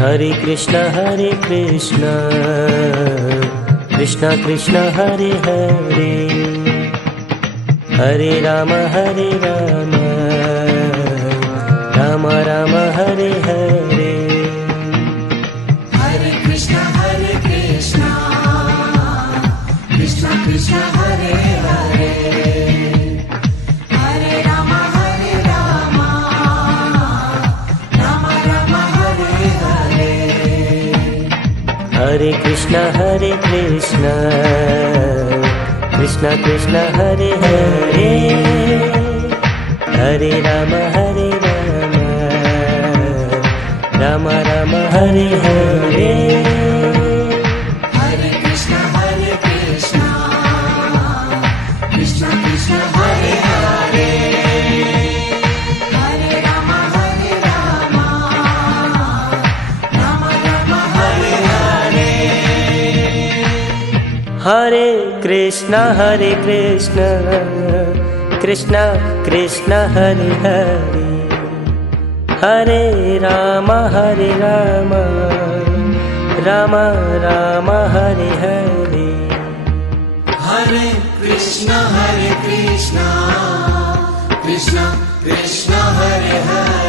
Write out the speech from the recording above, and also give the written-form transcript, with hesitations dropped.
Hare Krishna Krishna Krishna Hare Hare, Hare Ram Ram Ram Hare Hare. Hare Krishna Krishna Krishna Hare Hare, Hare Ram Ram Ram Hare Hare. Hare Krishna Krishna Krishna Hare Hare, Hare Ram Ram Ram Hare Hare. Hare Krishna Krishna Krishna Hare Hare, Hare Ram Ram Ram Hare Hare. Hare Krishna Krishna Krishna Hare Hare, Hare Ram Ram Ram Hare Hare. Hare Krishna Krishna Krishna Hare Hare,